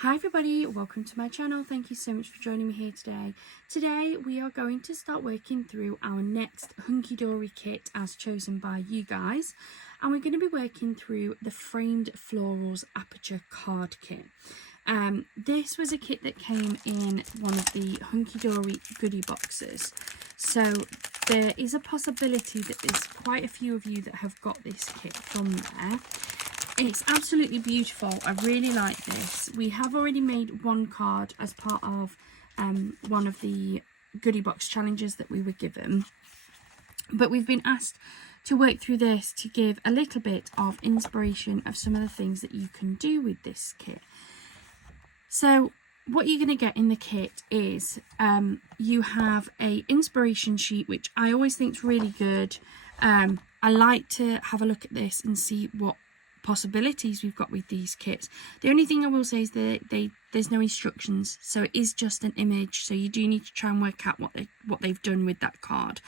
Hi everybody, welcome to my channel. Thank you so much for joining me here today. Today we are going to start working through our next Hunkydory kit as chosen by you guys, and we're going to be working through the framed florals aperture card kit. This was a kit that came in one of the Hunkydory goodie boxes, so there is a possibility that there's quite a few of you that have got this kit from there. It's absolutely beautiful. I really like this. We have already made one card as part of one of the goodie box challenges that we were given, but we've been asked to work through this to give a little bit of inspiration of some of the things that you can do with this kit. So what you're going to get in the kit is you have a inspiration sheet, which I always think is really good. I like to have a look at this and see what possibilities we've got with these kits. The only thing I will say is that there's no instructions, so it is just an image, so you do need to try and work out what they've done with that card.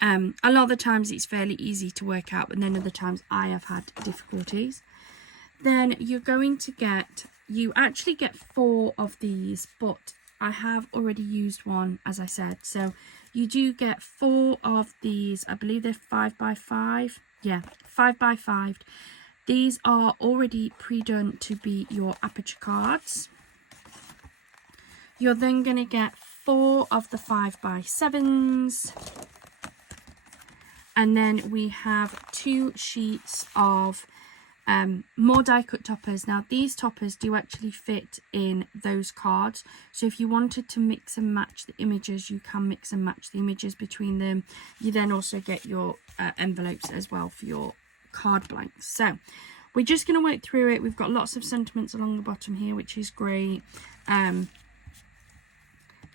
A lot of the times it's fairly easy to work out, but then other times I have had difficulties. Then you're going to get, you actually get 4 of these, but I have already used one, as I said, so you do get 4 of these. I believe they're 5x5. Yeah, 5x5. These are already pre-done to be your aperture cards. You're then going to get 4 of the 5x7s. And then we have 2 sheets of more die cut toppers. Now these toppers do actually fit in those cards, so if you wanted to mix and match the images, you can mix and match the images between them. You then also get your envelopes as well for your card blanks. So we're just going to work through it. We've got lots of sentiments along the bottom here, which is great.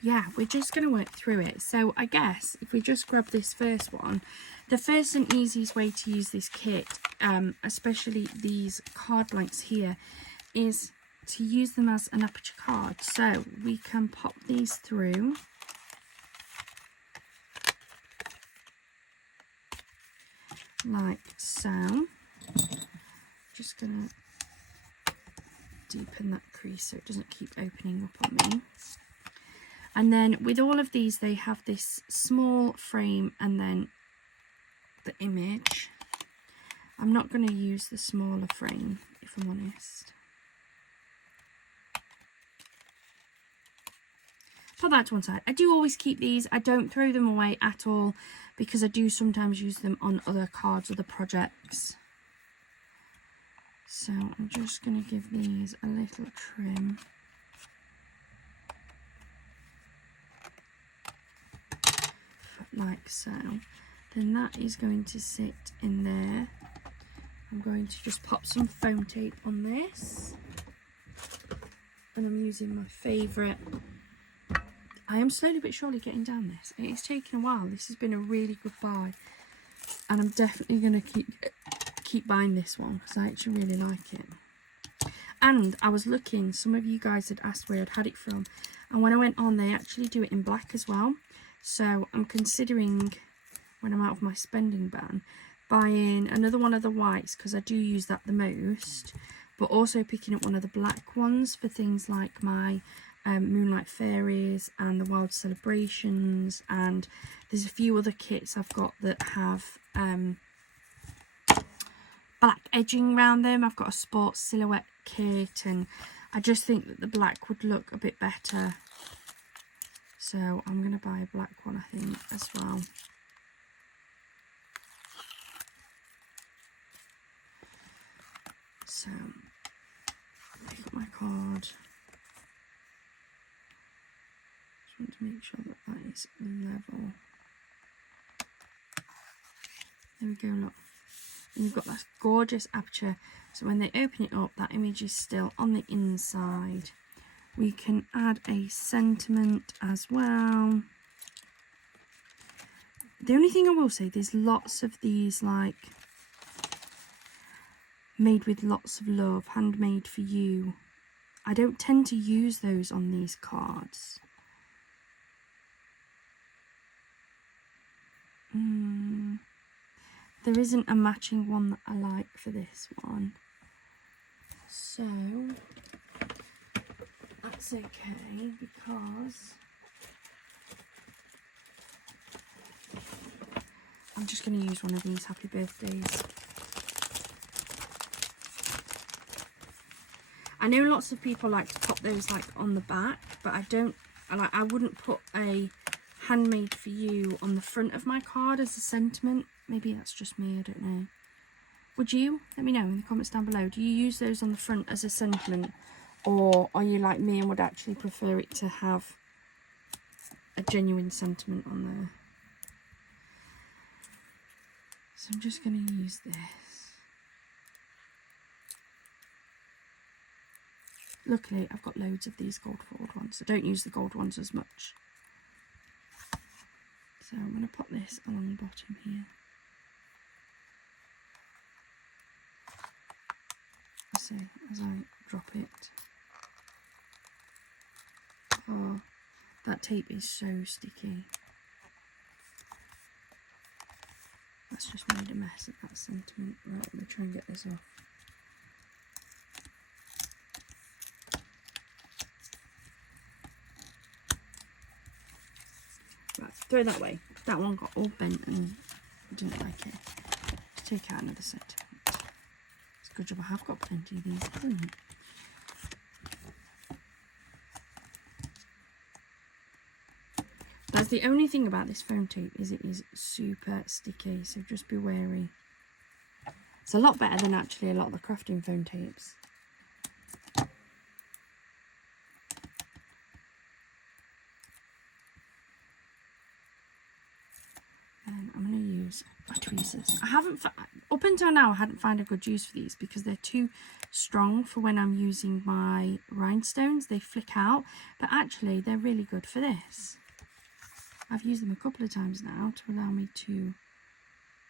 Yeah, we're just going to work through it. So I guess if we just grab this first one, the first and easiest way to use this kit, especially these card blanks here, is to use them as an aperture card. So we can pop these through. Like so. Just gonna deepen that crease so it doesn't keep opening up on me. And then with all of these, they have this small frame and then the image. I'm not going to use the smaller frame, if I'm honest. Put that to one side. I do always keep these. I don't throw them away at all, because I do sometimes use them on other cards, other projects. So I'm just going to give these a little trim. Like so. Then that is going to sit in there. I'm going to just pop some foam tape on this. And I'm using my favourite. I am slowly but surely getting down this. It is taking a while. This has been a really good buy, and I'm definitely going to keep buying this one because I actually really like it. And I was looking, some of you guys had asked where I'd had it from, and when I went on, they actually do it in black as well. So I'm considering, when I'm out of my spending ban, buying another one of the whites, because I do use that the most, but also picking up one of the black ones for things like my Moonlight Fairies and the Wild Celebrations, and there's a few other kits I've got that have black edging around them. I've got a sports silhouette kit, and I just think that the black would look a bit better, so I'm going to buy a black one, I think, as well. So pick up my card. Want to make sure that that is level. There we go, look. And you've got that gorgeous aperture, so when they open it up, that image is still on the inside. We can add a sentiment as well. The only thing I will say, there's lots of these like made with lots of love, handmade for you. I don't tend to use those on these cards. There isn't a matching one that I like for this one. So that's okay because I'm just going to use one of these happy birthdays. I know lots of people like to pop those like on the back, but I wouldn't put a handmade for you on the front of my card as a sentiment. Maybe that's just me, I don't know. Would you? Let me know in the comments down below. Do you use those on the front as a sentiment? Or are you like me and would actually prefer it to have a genuine sentiment on there? So I'm just going to use this. Luckily, I've got loads of these gold foiled ones. I don't use the gold ones as much. So I'm going to pop this along the bottom here. See, as I drop it. Oh, that tape is so sticky. That's just made a mess of that sentiment. Right, let me try and get this off. Right, throw that away. That one got all bent and I didn't like it. Let's take out another sentiment. It's a good job I have got plenty of these. That's the only thing about this foam tape, is it is super sticky, so just be wary. It's a lot better than actually a lot of the crafting foam tapes. And I'm going to use my tweezers. Up until now I hadn't found a good use for these because they're too strong for when I'm using my rhinestones. They flick out, but actually they're really good for this. I've used them a couple of times now to allow me to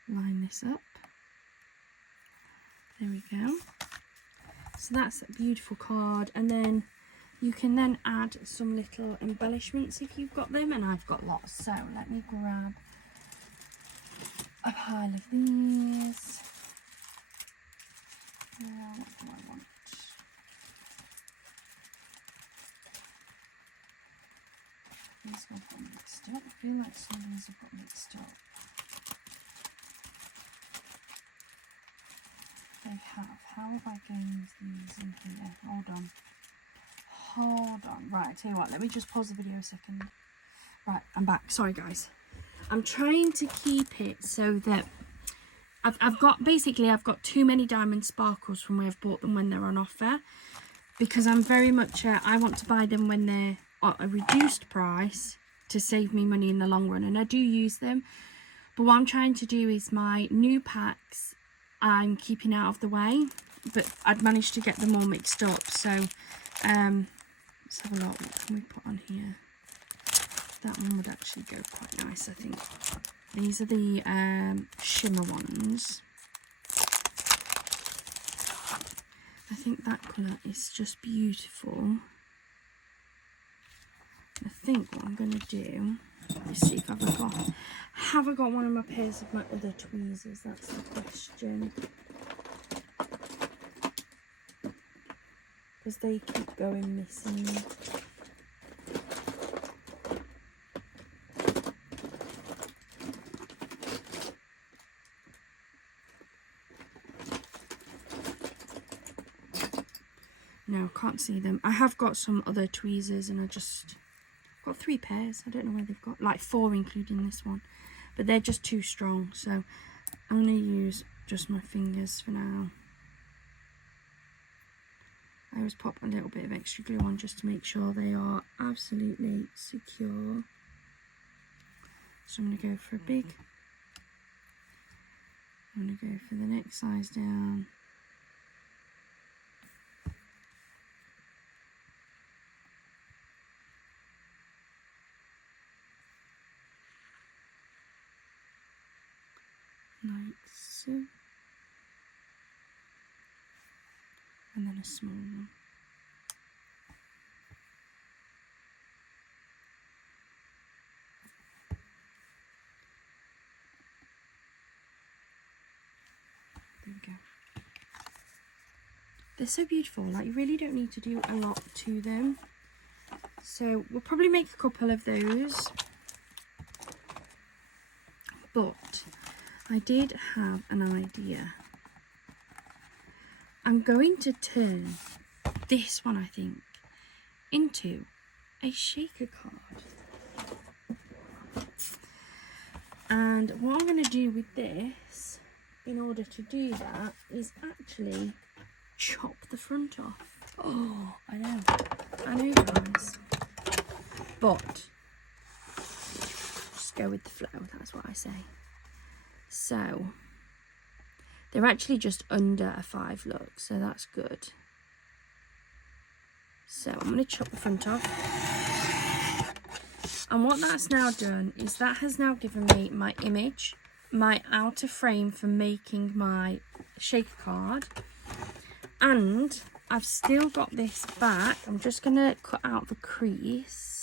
line this up. There we go. So that's a beautiful card, and then you can then add some little embellishments if you've got them, and I've got lots. So let me grab a pile of these. What do I want? These ones got mixed up. I feel like some of these have got mixed up. They have. How have I gained these in here? Hold on. Hold on. Right, I tell you what, let me just pause the video a second. Right, I'm back. Sorry guys. I'm trying to keep it so that I've got too many diamond sparkles from where I've bought them when they're on offer, because I'm very much I want to buy them when they're at a reduced price to save me money in the long run, and I do use them. But what I'm trying to do is my new packs I'm keeping out of the way, but I'd managed to get them all mixed up. So let's have a look. What can we put on here? That one would actually go quite nice, I think. These are the shimmer ones. I think that colour is just beautiful. I think what I'm going to do, let's see if have I got one of my pairs of my other tweezers? That's the question. Because they keep going missing. No, can't see them. I have got some other tweezers and I just got 3 pairs. I don't know where they've got, like 4 including this one, but they're just too strong, so I'm going to use just my fingers for now. I always pop a little bit of extra glue on just to make sure they are absolutely secure. So I'm going to go for a big, I'm going to go for the next size down. Like so, and then a small one. There we go. They're so beautiful. Like, you really don't need to do a lot to them. So we'll probably make a couple of those. But I did have an idea. I'm going to turn this one, I think, into a shaker card. And what I'm going to do with this, in order to do that, is actually chop the front off. Oh, I know guys. But just go with the flow, that's what I say. So they're actually just under a 5 look, so that's good. So I'm going to chop the front off. And what that's now done is that has now given me my image, my outer frame for making my shaker card. And I've still got this back. I'm just going to cut out the crease.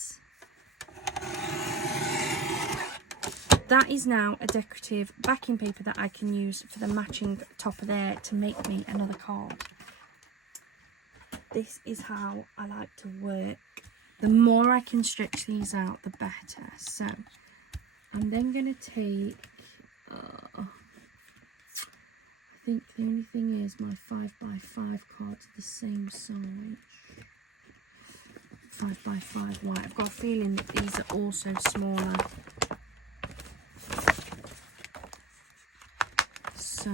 That is now a decorative backing paper that I can use for the matching top of there to make me another card. This is how I like to work. The more I can stretch these out, the better. So I'm then going to take, I think the only thing is my 5x5 cards are the same size. 5x5 white. I've got a feeling that these are also smaller. So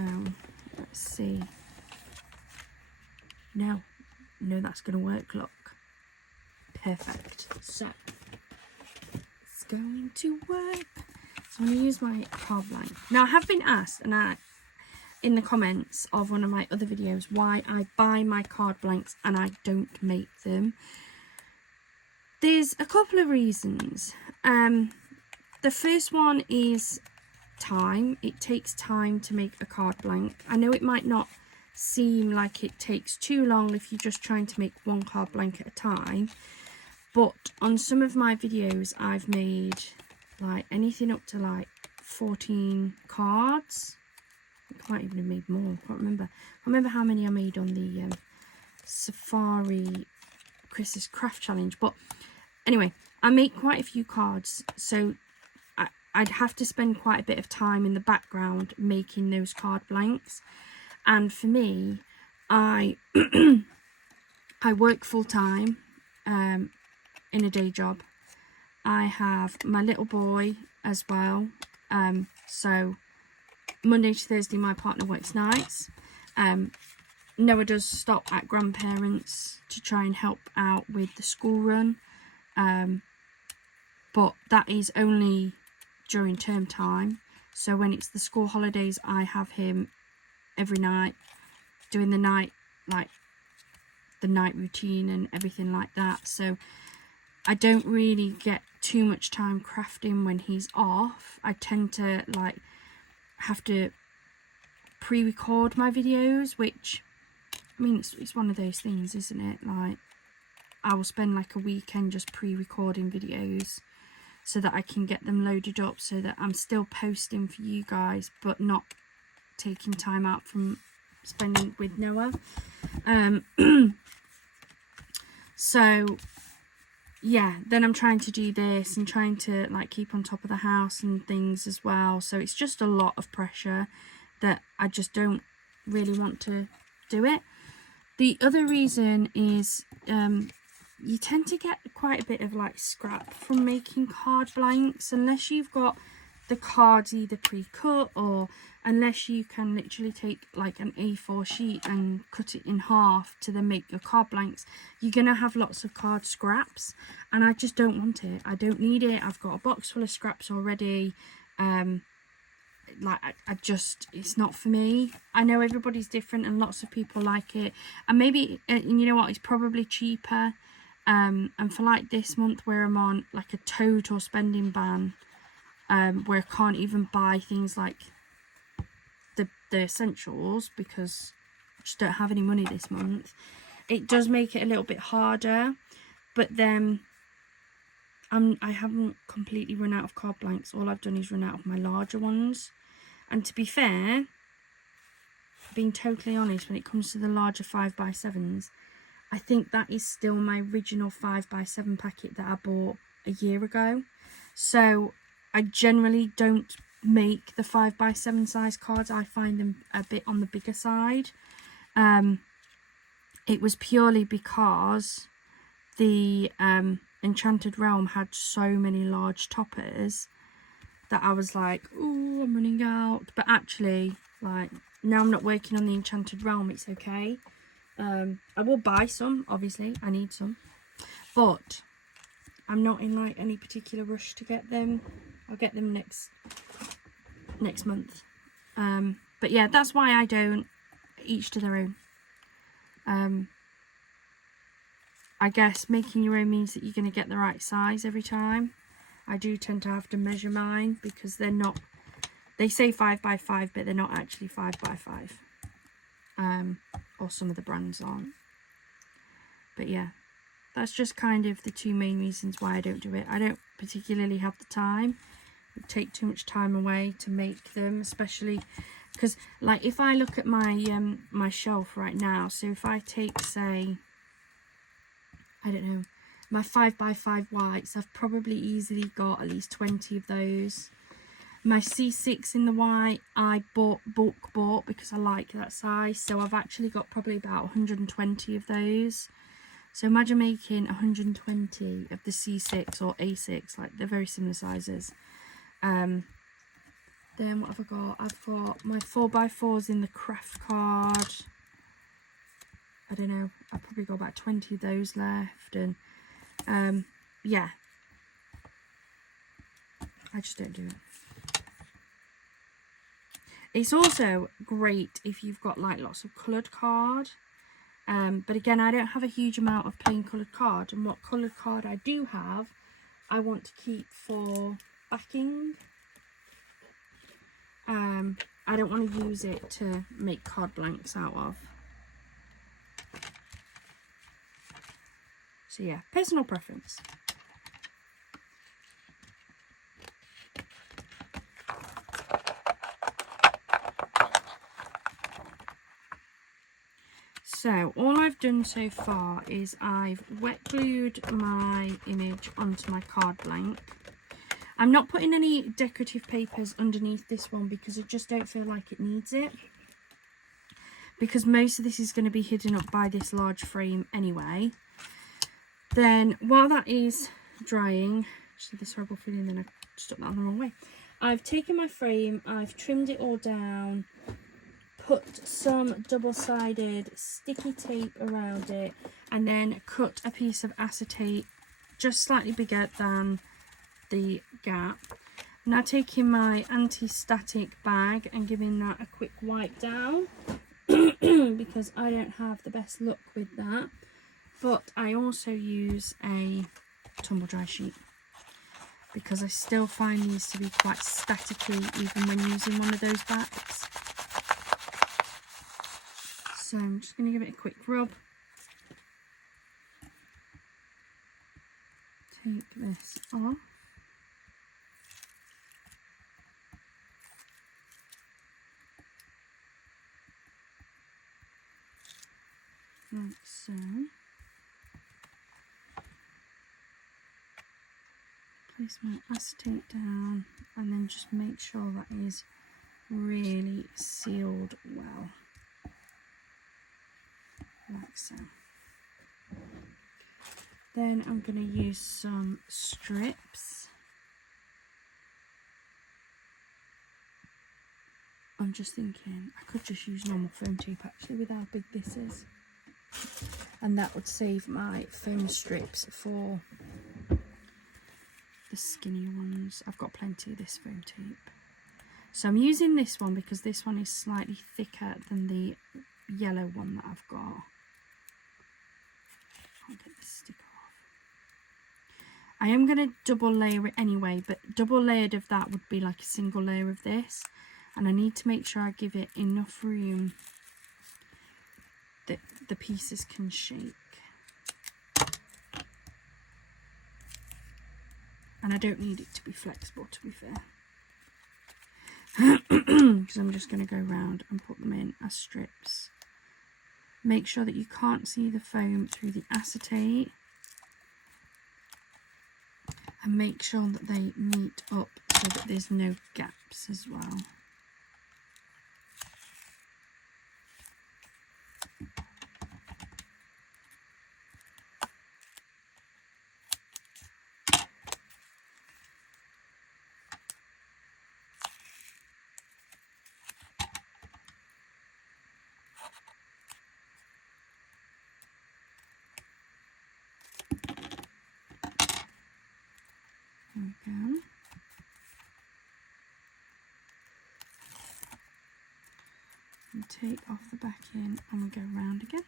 let's see. No, that's going to work. Look. Perfect. So it's going to work. So I'm going to use my card blank. Now I have been asked, in the comments of one of my other videos, why I buy my card blanks and I don't make them. There's a couple of reasons. The first one is time. It takes time to make a card blank. I know it might not seem like it takes too long if you're just trying to make one card blank at a time. But on some of my videos, I've made like anything up to like 14 cards. I might even have made more. I can't remember how many I made on the Safari Chris's Craft Challenge. But anyway, I make quite a few cards. So I'd have to spend quite a bit of time in the background making those card blanks. And for me, I work full time. In a day job. I have my little boy as well, so Monday to Thursday my partner works nights. Noah does stop at grandparents to try and help out with the school run, but that is only during term time. So when it's the school holidays, I have him every night doing the night, like the night routine and everything like that. So I don't really get too much time crafting when he's off. I tend to like have to pre-record my videos, which, I mean, it's one of those things, isn't it? Like, I will spend like a weekend just pre-recording videos so that I can get them loaded up so that I'm still posting for you guys, but not taking time out from spending with Noah. So yeah, then I'm trying to do this and trying to like keep on top of the house and things as well. So it's just a lot of pressure that I just don't really want to do it. The other reason is you tend to get quite a bit of like scrap from making card blanks, unless you've got the cards either pre-cut, or unless you can literally take like an A4 sheet and cut it in half to then make your card blanks. You're gonna have lots of card scraps, and I just don't want it. I don't need it. I've got a box full of scraps already. Like I just, it's not for me. I know everybody's different and lots of people like it, and maybe and you know what, it's probably cheaper, and for like this month where I'm on like a total spending ban, where I can't even buy things like the essentials because I just don't have any money this month, it does make it a little bit harder. But then I haven't completely run out of card blanks. All I've done is run out of my larger ones. And to be fair, being totally honest, when it comes to the larger 5x7s, I think that is still my original 5x7 packet that I bought a year ago. So I generally don't make the 5x7 size cards. I find them a bit on the bigger side. It was purely because the Enchanted Realm had so many large toppers that I was like, oh, I'm running out. But actually, like, now I'm not working on the Enchanted Realm, it's okay. I will buy some, obviously, I need some. But I'm not in like any particular rush to get them. I'll get them next month. But yeah, that's why I don't. Each to their own. I guess making your own means that you're going to get the right size every time. I do tend to have to measure mine because they're not, they say 5x5, but they're not actually 5x5. Or some of the brands aren't. But yeah, that's just kind of the two main reasons why I don't do it. I don't particularly have the time. It would take too much time away to make them, especially because, like, if I look at my my shelf right now, so if I take, say, I don't know, my 5x5 whites, I've probably easily got at least 20 of those. My C6 in the white, I bulk bought because I like that size. So I've actually got probably about 120 of those. So imagine making 120 of the C6 or A6, like they're very similar sizes. Then what have I got? I've got my 4x4s in the craft card. I don't know, I've probably got about 20 of those left. And yeah, I just don't do it. It's also great if you've got like lots of coloured card. But again, I don't have a huge amount of plain coloured card. And what coloured card I do have, I want to keep for backing. I don't want to use it to make card blanks out of. So yeah, personal preference. So all I've done so far is I've wet glued my image onto my card blank. I'm not putting any decorative papers underneath this one because I just don't feel like it needs it. Because most of this is going to be hidden up by this large frame anyway. Then while that is drying, actually this horrible feeling, then I stuck that on the wrong way. I've taken my frame, I've trimmed it all down, put some double-sided sticky tape around it, and then cut a piece of acetate just slightly bigger than the gap. Now taking my anti-static bag and giving that a quick wipe down because I don't have the best luck with that. But I also use a tumble dry sheet because I still find these to be quite staticky even when using one of those backs. So I'm just going to give it a quick rub. Take this off. Like so. Place my acetate down and then just make sure that is really sealed well. Like so. Then I'm going to use some strips. I'm just thinking I could just use normal foam tape actually with how big this is. And that would save my foam strips for the skinnier ones. I've got plenty of this foam tape. So I'm using this one because this one is slightly thicker than the yellow one that I've got. I'll get this sticker off. I am going to double layer it anyway, but double layered of that would be like a single layer of this. And I need to make sure I give it enough room that the pieces can shake. And I don't need it to be flexible, to be fair. Because I'm just going to go around and put them in as strips. Make sure that you can't see the foam through the acetate, and make sure that they meet up so that there's no gaps as well. There we go. And take off the backing and we go round again.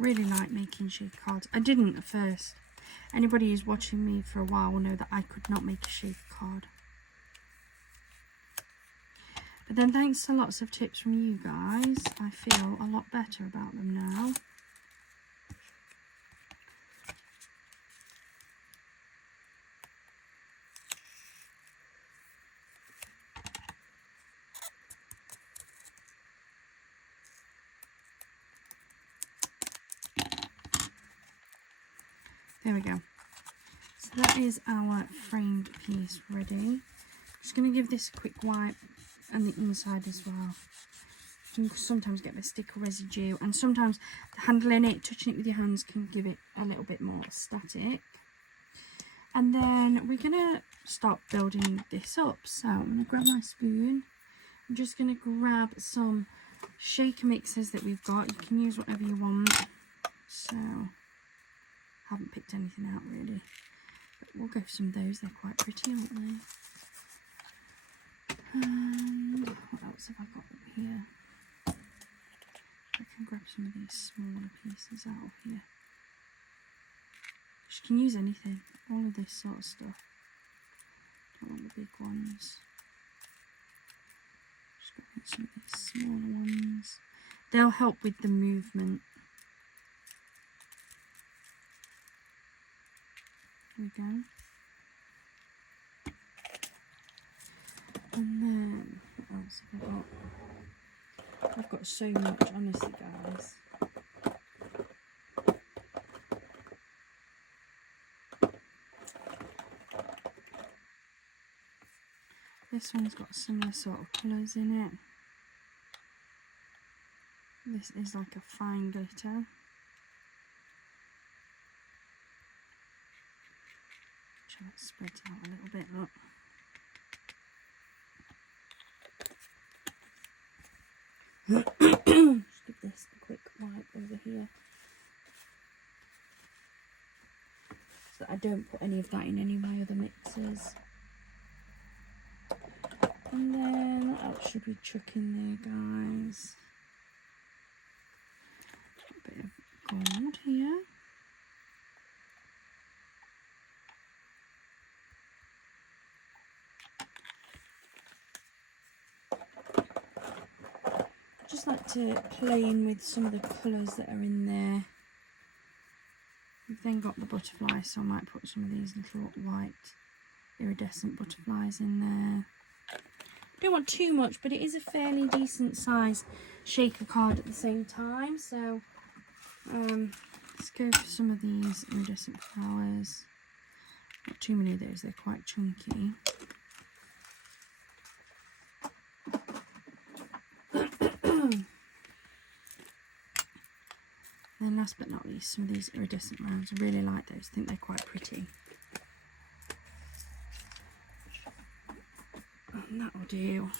Really like making shaker cards. I didn't at first. Anybody who's watching me for a while will know that I could not make a shaker card. But then thanks to lots of tips from you guys, I feel a lot better about them now. There we go. So that is our framed piece ready. Just going to give this a quick wipe and the inside as well. You can sometimes get the sticker residue, and sometimes handling it, touching it with your hands can give it a little bit more static. And then we're going to start building this up. So I'm going to grab my spoon. I'm just going to grab some shaker mixers that we've got. You can use whatever you want. So haven't picked anything out really, but we'll go for some of those. They're quite pretty, aren't they? And what else have I got up here? I can grab some of these smaller pieces out of here. You can use anything, all of this sort of stuff. Don't want the big ones. Just grabbing some of these smaller ones. They'll help with the movement. There we go. And then, what else have I got? I've got so much, honestly, guys. This one's got similar sort of colours in it. This is like a fine glitter. So it spreads out a little bit, look. Just give this a quick wipe over here, so that I don't put any of that in any of my other mixes. And then what else should we chuck in there, guys? A bit of gold here. Just like to play in with some of the colours that are in there. We've then got the butterflies, so I might put some of these little white iridescent butterflies in there. Don't want too much, but it is a fairly decent size shaker card at the same time. So let's go for some of these iridescent flowers. Not too many of those, they're quite chunky. And then last but not least, some of these iridescent rounds. I really like those, I think they're quite pretty. And that'll do.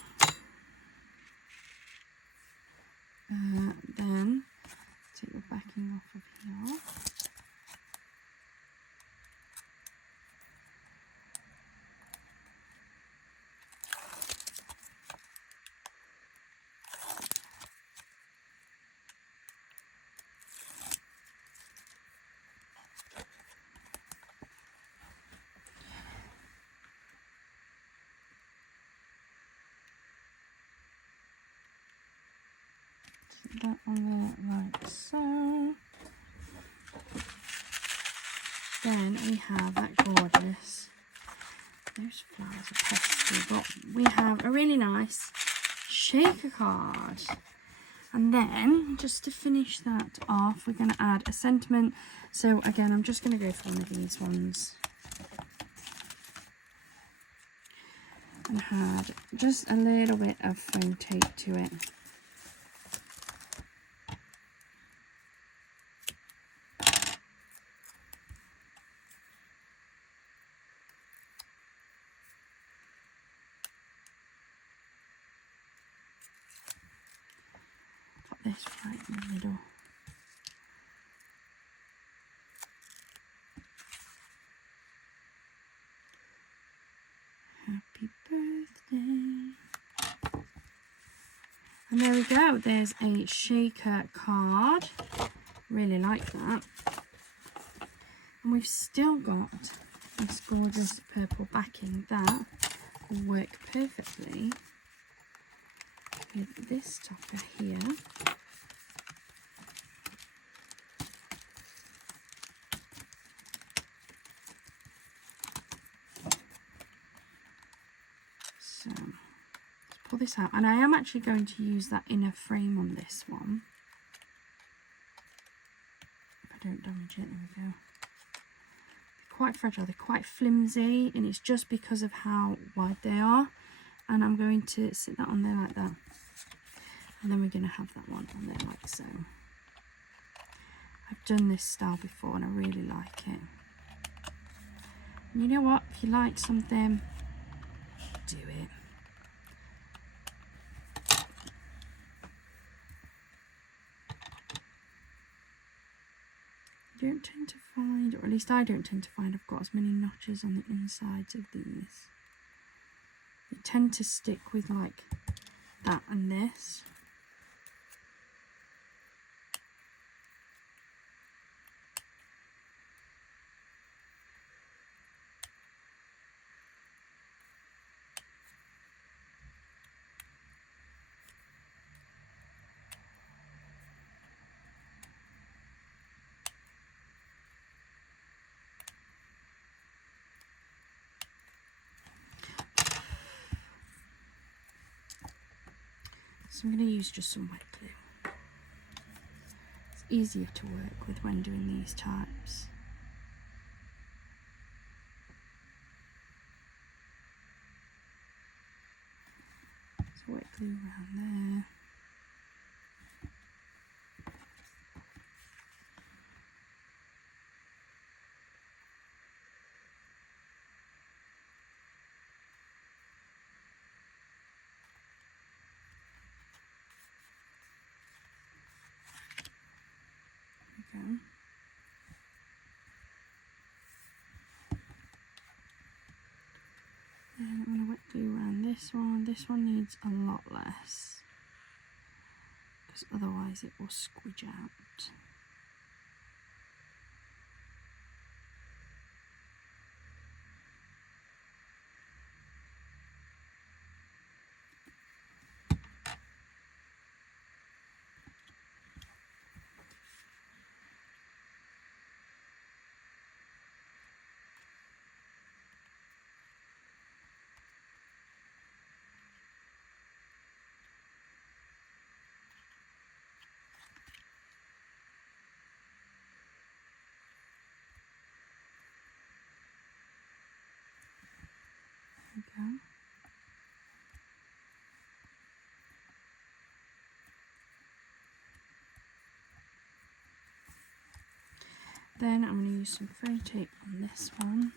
Then take the backing off of here. Put that on there like so. Then we have that gorgeous, those flowers are pesky, but we have a really nice shaker card. And then, just to finish that off, we're going to add a sentiment. So again, I'm just going to go for one of these ones. And add just a little bit of foam tape to it. Put this right in the middle. Happy birthday. And there we go, there's a shaker card. Really like that. And we've still got this gorgeous purple backing that will work perfectly with this topper here. So let's pull this out, and I am actually going to use that inner frame on this one. If I don't damage it, there we go. They're quite fragile, they're quite flimsy, and it's just because of how wide they are. And I'm going to sit that on there like that, and then we're going to have that one on there like so. I've done this style before and I really like it. And you know what, if you like something, do it. You don't tend to find, or at least I don't tend to find, I've got as many notches on the insides of these. They tend to stick with like that and this. So I'm going to use just some wet glue. It's easier to work with when doing these types. So wet glue around there. There we go. Then I'm going to wet glue around this one. This one needs a lot less, because otherwise it will squidge out. There we go. Then I'm going to use some faux tape on this one.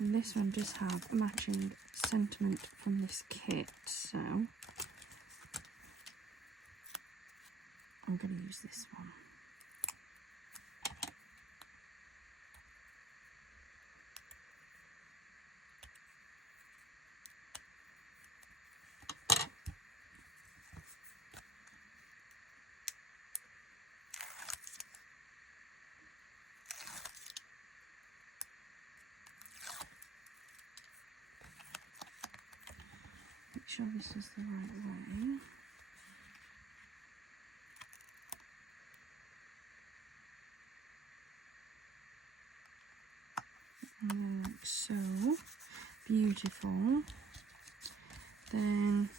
And this one does have a matching sentiment from this kit, so I'm going to use this one. sure this is the right way. And then like so. Beautiful. Then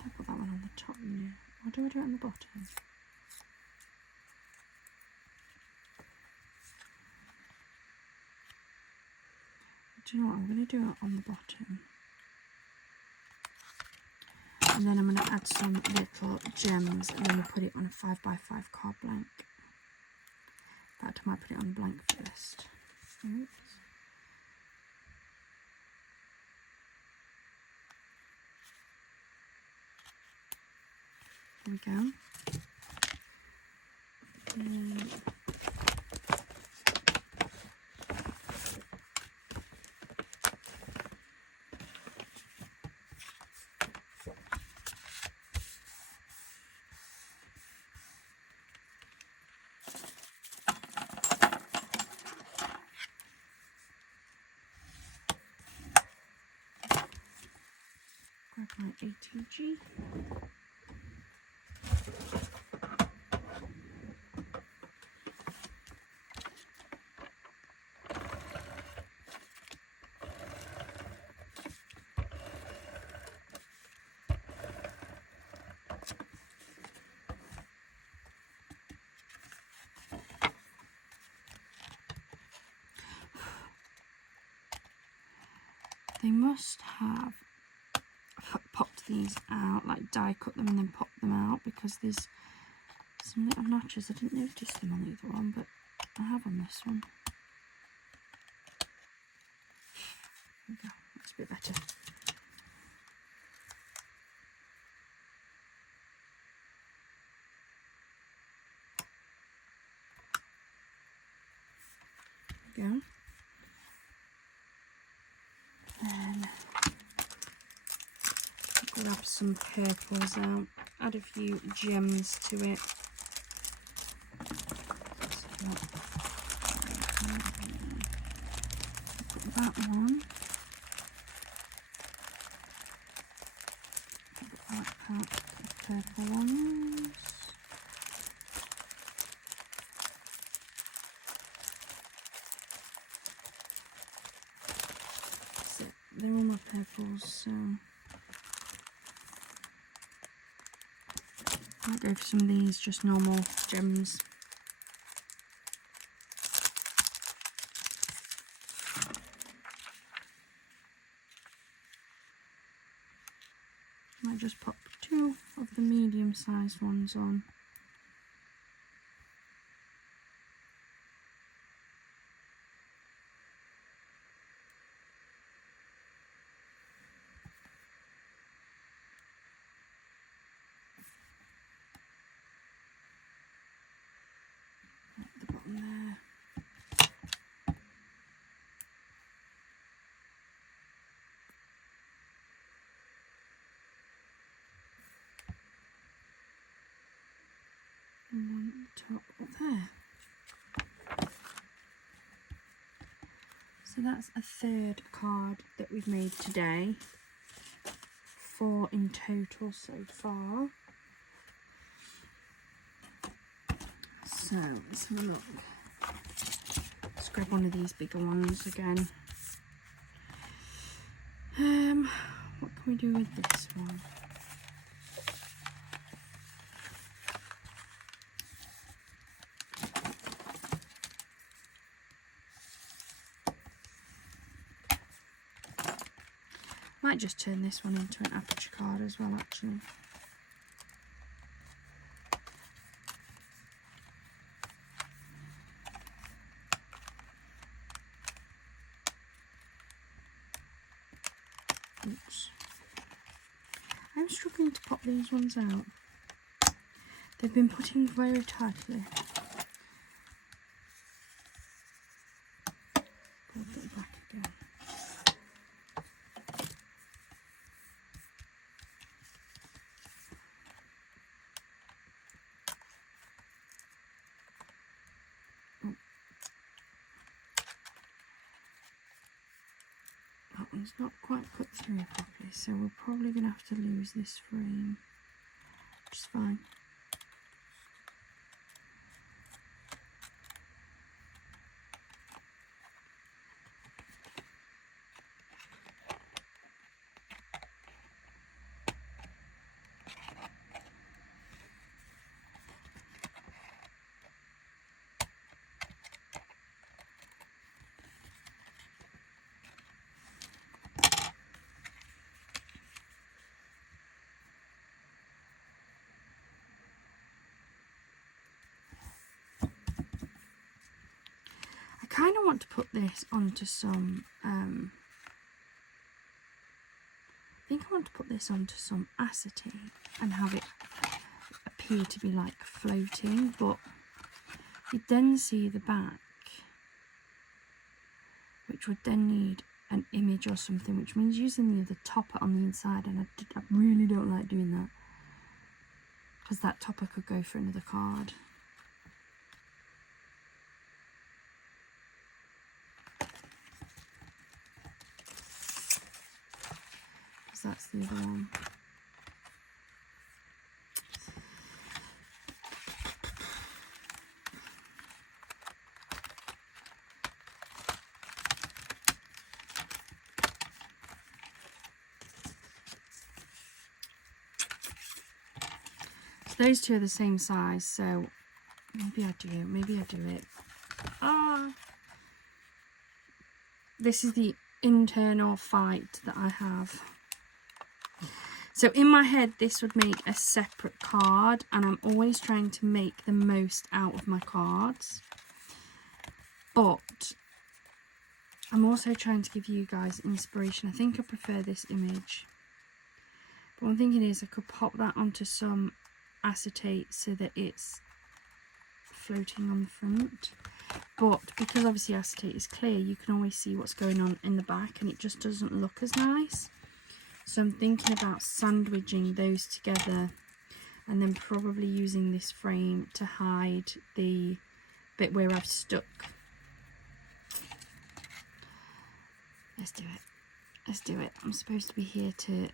I put that one on the top now. Or do I do it on the bottom? Do you know what? I'm going to do it on the bottom. And then I'm going to add some little gems and then I'll put it on a 5x5 card blank. In fact, I might put it on blank first. Oops. There we go. Grab my ATG. They must have popped these out, like die cut them and then pop them out, because there's some little notches. I didn't notice them on the other one, but I have on this one. There we go, that's a bit better. There we go. Then grab some purples out, add a few gems to it. Put that one. Put the purple ones. So they're all my purples, so I'll go for some of these just normal gems. Might just pop 2 of the medium-sized ones on. At the bottom there. And one at the top up there. So that's a third card that we've made today. 4 in total so far. So let's have a look. Let's grab one of these bigger ones again. What can we do with this one? Might just turn this one into an aperture card as well, actually. Oops. I'm struggling to pop these ones out. They've been put in very tightly. Pull it back again. it's not quite cut through properly, so we're probably going to have to lose this frame, which is fine. I kind of want to put this onto some, I think I want to put this onto some acetate and have it appear to be like floating, but you'd then see the back, which would then need an image or something, which means using the other topper on the inside, and I really don't like doing that, because that topper could go for another card. That's the other one. So those two are the same size, so maybe I do it. This is the internal fight that I have. So in my head, this would make a separate card, and I'm always trying to make the most out of my cards. But I'm also trying to give you guys inspiration. I think I prefer this image. But what I'm thinking is I could pop that onto some acetate so that it's floating on the front. But because obviously acetate is clear, you can always see what's going on in the back, and it just doesn't look as nice. So I'm thinking about sandwiching those together and then probably using this frame to hide the bit where I've stuck. Let's do it. Let's do it. I'm supposed to be here to...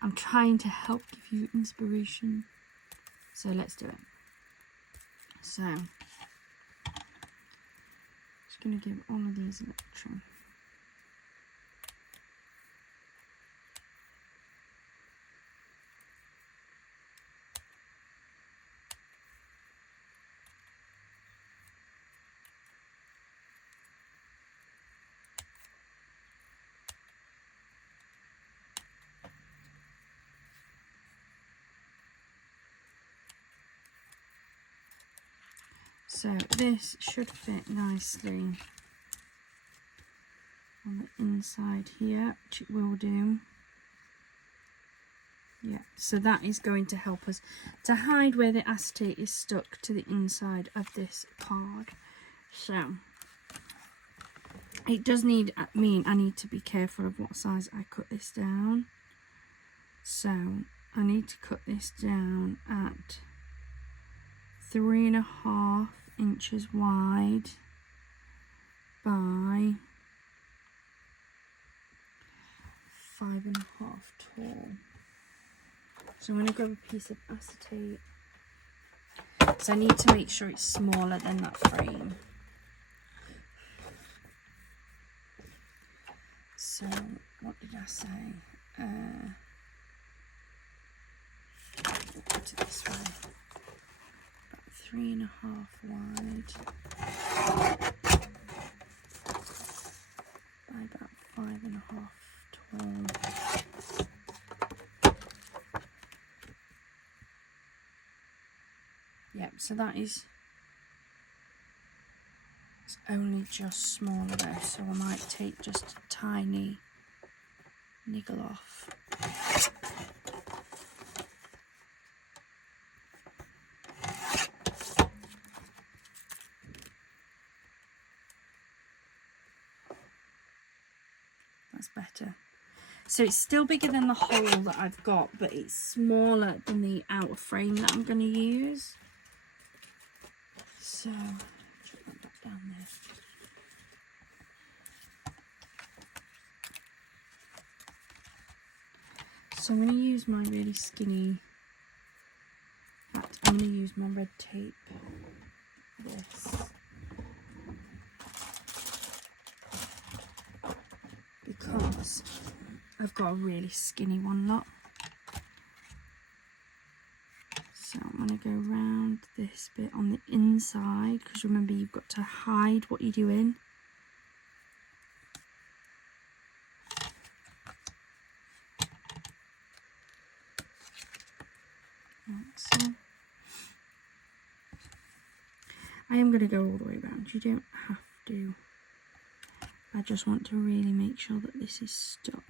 I'm trying to help give you inspiration. So let's do it. So, just going to give all of these a little trim. So this should fit nicely on the inside here, which it will do. Yeah, so that is going to help us to hide where the acetate is stuck to the inside of this card. So it does need, I need to be careful of what size I cut this down. So I need to cut this down at 3.5 inches wide by 5.5 tall. So I'm going to grab a piece of acetate. So I need to make sure it's smaller than that frame. So what did I say? We'll put it this way. 3.5 wide by about 5.5 tall. Yep, so that is, it's only just smaller though, so I might take just a tiny niggle off. That's better. So it's still bigger than the hole that I've got, but it's smaller than the outer frame that I'm going to use. So, chuck that back down there. So I'm going to use my really skinny, in fact, I'm going to use my red tape, this, because I've got a really skinny one, lot. So I'm going to go around this bit on the inside, because remember you've got to hide what you're doing. Like so. I am going to go all the way around, you don't have to. I just want to really make sure that this is stuck.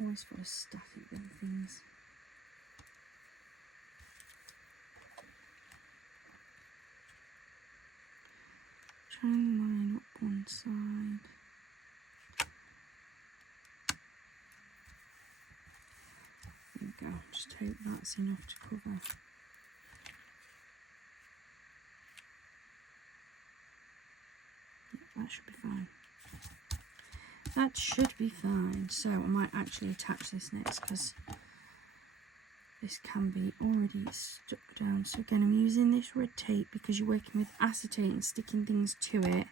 Always got to static them things. Try and line up one side. There we go. Just hope that's enough to cover. Yeah, that should be fine. That should be fine. So I might actually attach this next, because this can be already stuck down. So again, I'm using this red tape because you're working with acetate and sticking things to it.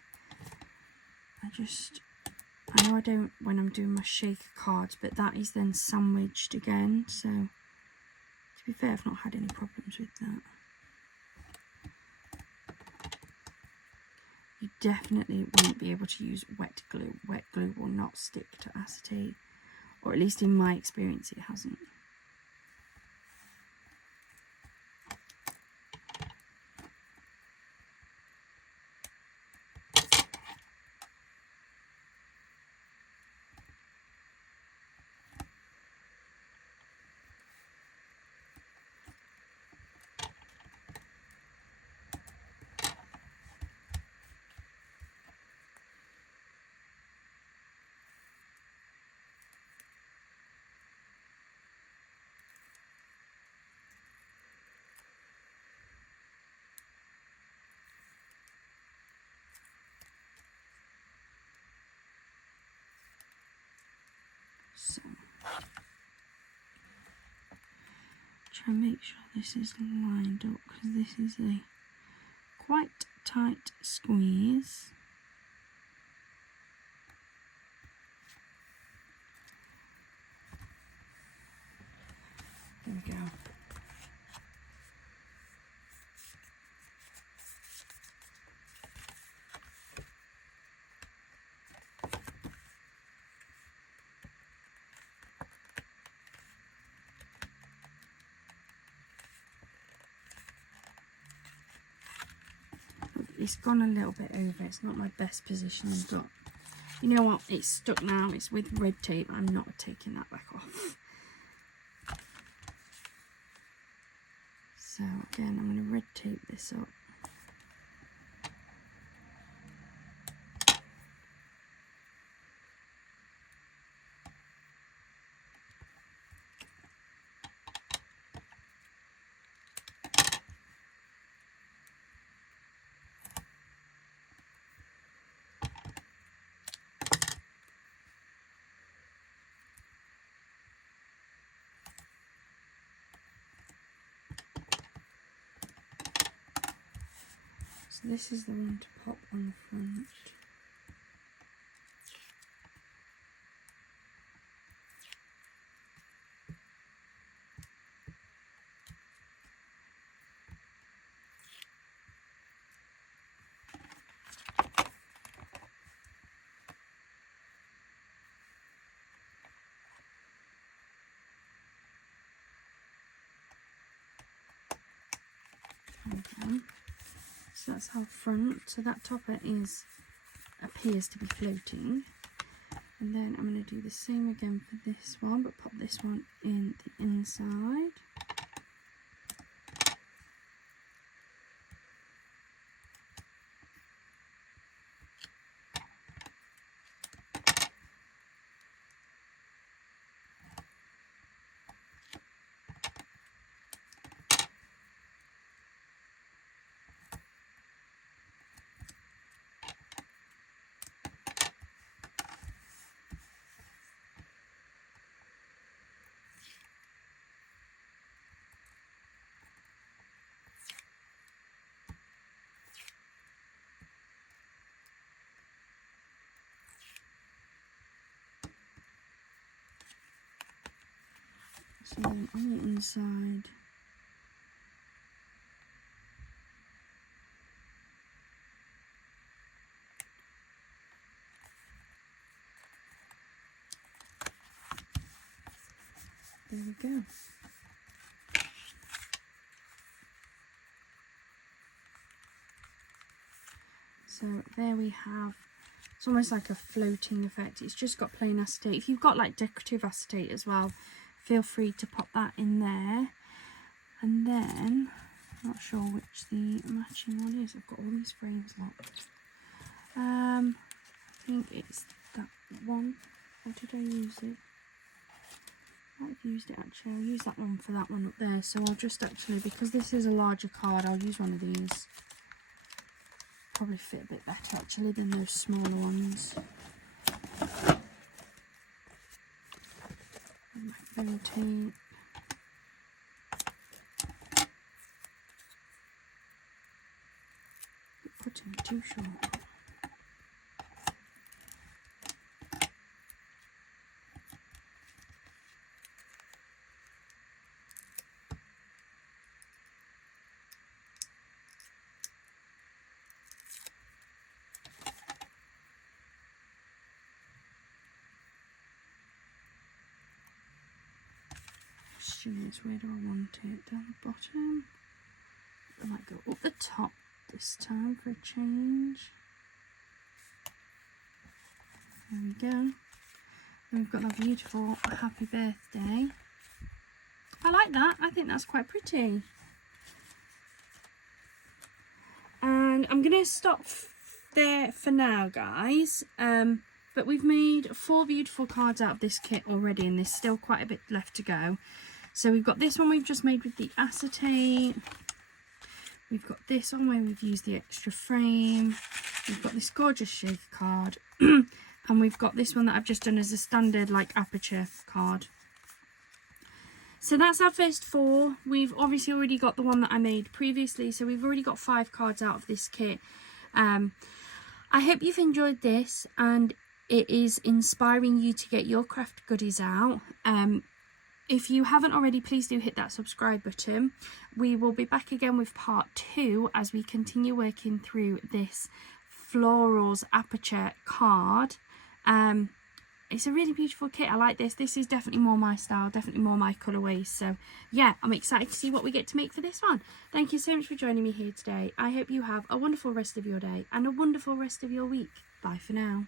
I know I don't when I'm doing my shaker cards, but that is then sandwiched again. So to be fair, I've not had any problems with that. You definitely won't be able to use wet glue. Wet glue will not stick to acetate, or at least in my experience it hasn't. So try and make sure this is lined up, because this is a quite tight squeeze. There we go. It's gone a little bit over. It's not my best position, but you know what? It's stuck now. It's with red tape. I'm not taking that back off. So again, I'm going to red tape this up. So this is the one to pop on the front. Okay. So that's our front. So that topper appears to be floating. And then I'm going to do the same again for this one, but pop this one in the inside. So then on the inside, there we go. So there we have, it's almost like a floating effect. It's just got plain acetate. If you've got like decorative acetate as well, feel free to pop that in there. And then, I'm not sure which the matching one is. I've got all these frames locked. I think it's that one. Or did I use it? I might have used it actually. I'll use that one for that one up there. So I'll just actually, because this is a larger card, I'll use one of these. Probably fit a bit better actually than those smaller ones. And my foam tape. Putting it too short. Question is, where do I want it? Down the bottom? I might go up the top this time for a change. There we go. Then we've got that beautiful happy birthday. I like that. I think that's quite pretty. And I'm going to stop there for now, guys. But we've made 4 beautiful cards out of this kit already, and there's still quite a bit left to go. So we've got this one we've just made with the acetate. We've got this one where we've used the extra frame. We've got this gorgeous shaker card. And we've got this one that I've just done as a standard like aperture card. So that's our first 4. We've obviously already got the one that I made previously. So we've already got 5 cards out of this kit. I hope you've enjoyed this and it is inspiring you to get your craft goodies out. If you haven't already, please do hit that subscribe button. We will be back again with part 2 as we continue working through this Florals aperture card. It's a really beautiful kit. I like this. This is definitely more my style, definitely more my colourways. So yeah, I'm excited to see what we get to make for this one. Thank you so much for joining me here today. I hope you have a wonderful rest of your day and a wonderful rest of your week. Bye for now.